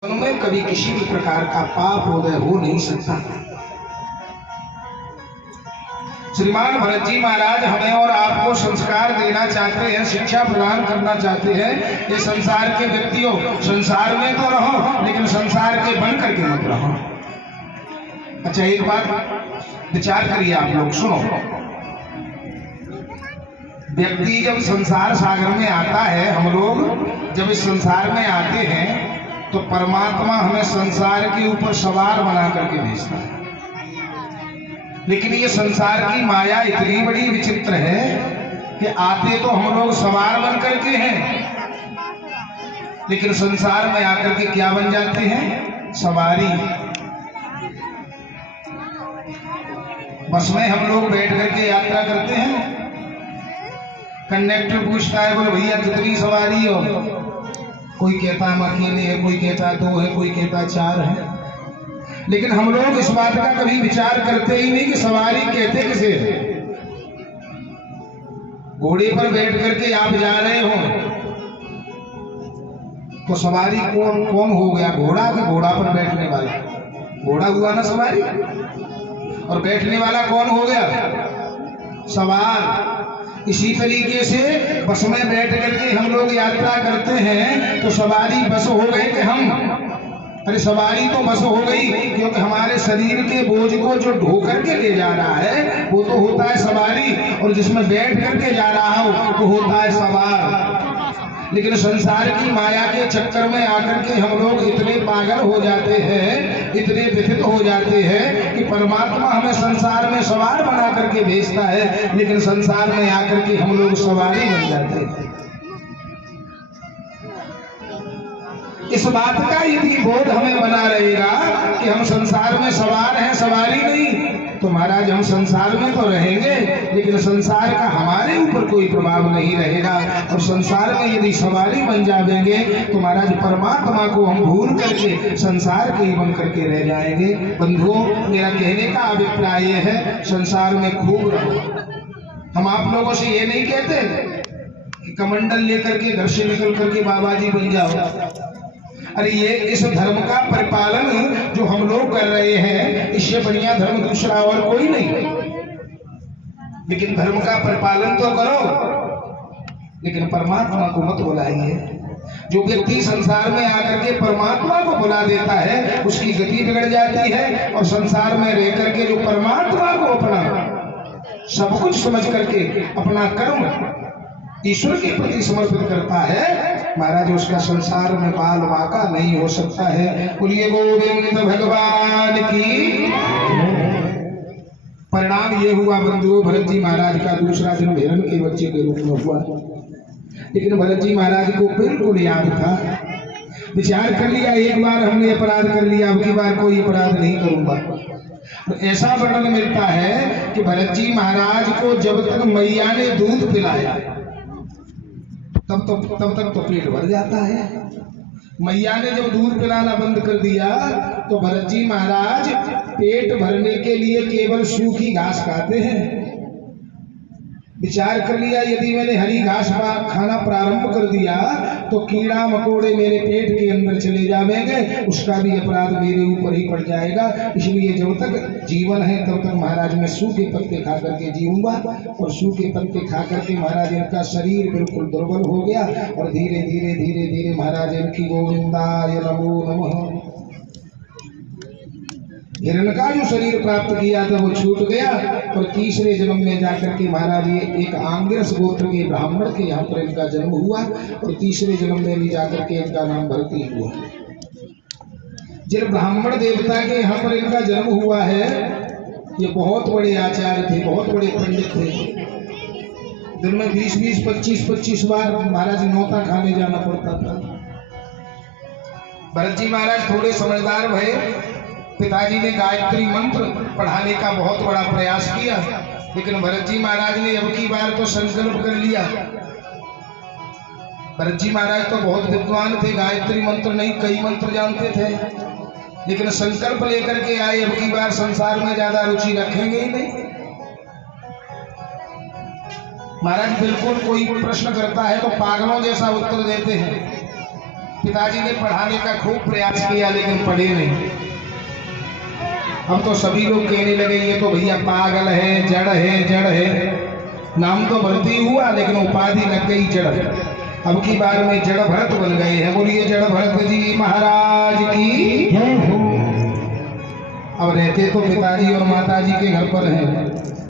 में कभी किसी भी प्रकार का पाप उदय हो नहीं सकता। श्रीमान भरत जी महाराज हमें और आपको संस्कार देना चाहते हैं, शिक्षा प्रदान करना चाहते हैं। ये संसार के व्यक्तियों, संसार में तो रहो लेकिन संसार के बन करके मत रहो। अच्छा, एक बात विचार करिए आप लोग, सुनो। व्यक्ति जब संसार सागर में आता है, हम लोग जब इस संसार में आते हैं तो परमात्मा हमें संसार के ऊपर सवार बना करके भेजता है। लेकिन ये संसार की माया इतनी बड़ी विचित्र है कि आते तो हम लोग सवार बन करके हैं, लेकिन संसार में आकर के क्या बन जाते हैं? सवारी। बस में हम लोग बैठ करके यात्रा करते हैं, कंडक्टर पूछता है, बोले भैया कितनी सवारी हो? कोई कहता हम अकेले है, कोई कहता 2 है, कोई कहता 4 है। लेकिन हम लोग इस बात का कभी विचार करते ही नहीं कि सवारी कहते किसे। घोड़े पर बैठ करके आप जा रहे हो तो सवारी कौन कौन हो गया? घोड़ा के घोड़ा पर बैठने वाला, घोड़ा हुआ ना सवारी, और बैठने वाला कौन हो गया? सवार। इसी तरीके से बस में बैठ करके हम लोग यात्रा करते हैं तो सवारी बस हो गए कि हम? अरे सवारी तो बस हो गई, क्योंकि हमारे शरीर के बोझ को जो ढो करके ले जा रहा है वो तो होता है सवारी, और जिसमें बैठ करके जा रहा हो वो होता है सवार। लेकिन संसार की माया के चक्कर में आकर के हम लोग इतने पागल हो जाते हैं, इतने व्यथित हो जाते हैं कि परमात्मा हमें संसार में सवार बना करके भेजता है, लेकिन संसार में आकर के हम लोग सवारी बन जाते हैं। इस बात का यदि बोध हमें बना रहेगा कि हम संसार में सवार हैं, सवारी नहीं, तो महाराज हम संसार में तो रहेंगे लेकिन संसार का हमारे ऊपर कोई प्रभाव नहीं रहेगा। और संसार में यदि सवारी बन जाएंगे तो महाराज परमात्मा को हम भूल करके संसार के ही बन करके रह जाएंगे। बंधुओं, मेरा कहने का अभिप्राय यह है, संसार में खूब रहो। हम आप लोगों से ये नहीं कहते कि कमंडल लेकर के घर से निकल करके बाबा जी बन जाओ। अरे ये इस धर्म का परिपालन जो हम लोग कर रहे हैं, इससे बढ़िया धर्म दूसरा और कोई नहीं। लेकिन धर्म का परिपालन तो करो, लेकिन परमात्मा को मत बुलाइए। जो व्यक्ति संसार में आकर के परमात्मा को बुला देता है उसकी गति बिगड़ जाती है, और संसार में रह करके जो परमात्मा को अपना सब कुछ समझ करके अपना कर्म ईश्वर के प्रति समर्पित करता है, महाराज उसका संसार में बाल वाका नहीं हो सकता है। बोलिए गोविंद भगवान की। परिणाम ये हुआ बंधुओं, भरत जी महाराज का दूसरा जन्म हिरण के बच्चे के रूप में हुआ, लेकिन भरत जी महाराज को बिल्कुल याद था। विचार कर लिया, एक बार हमने अपराध कर लिया, अब की बार कोई अपराध नहीं करूंगा। तो ऐसा वर्णन मिलता है कि भरत जी महाराज को जब तक मैया ने दूध पिलाया तब तक तो पेट भर जाता है। मैया ने जब दूध पिलाना बंद कर दिया तो भरत जी महाराज पेट भरने के लिए केवल सूखी घास खाते हैं। विचार कर लिया, यदि मैंने हरी घास खाना प्रारंभ कर दिया तो कीड़ा मकोड़े मेरे पेट के अंदर चले जाएंगे, उसका भी अपराध मेरे ऊपर ही पड़ जाएगा। इसलिए जब तक जीवन है तब तक महाराज मैं सूखे पत्ते खा करके जीऊंगा। और सूखे पत्ते खा करके महाराज इनका शरीर बिल्कुल दुर्बल हो गया, और धीरे धीरे धीरे धीरे महाराज इनकी गोविंदाय नमो नमः हिरण का जो शरीर प्राप्त किया था वो छूट गया। और तीसरे जन्म में जाकर के महाराज ये एक आंगिरस गोत्र के ब्राह्मण के यहाँ पर इनका जन्म हुआ, और तीसरे जन्म में भी जाकर के इनका नाम भरती हुआ। जिन ब्राह्मण देवता के यहाँ पर इनका जन्म हुआ है, ये बहुत बड़े आचार्य थे, बहुत बड़े पंडित थे। दिन में 20-20, 25-25 बार महाराज नौता खाने जाना पड़ता था। भरत जी महाराज थोड़े समझदार भये, पिताजी ने गायत्री मंत्र पढ़ाने का बहुत बड़ा प्रयास किया, लेकिन भरत जी महाराज ने अब की बार तो संकल्प कर लिया। भरत जी महाराज तो बहुत विद्वान थे, गायत्री मंत्र नहीं कई मंत्र जानते थे, लेकिन संकल्प लेकर के आए अब की बार संसार में ज्यादा रुचि रखेंगे ही नहीं। महाराज बिल्कुल कोई प्रश्न करता है तो पागलों जैसा उत्तर देते हैं। पिताजी ने पढ़ाने का खूब प्रयास किया लेकिन पढ़े नहीं। अब तो सभी लोग कहने लगे ये तो भैया पागल है, जड़ है, जड़ है। नाम तो भर्ती हुआ लेकिन उपाधि लग गई जड़। अब की बार में जड़ भरत बन गए हैं। बोलिए जड़ भरत जी महाराज की। अब रहते तो पिताजी और माताजी के घर पर हैं,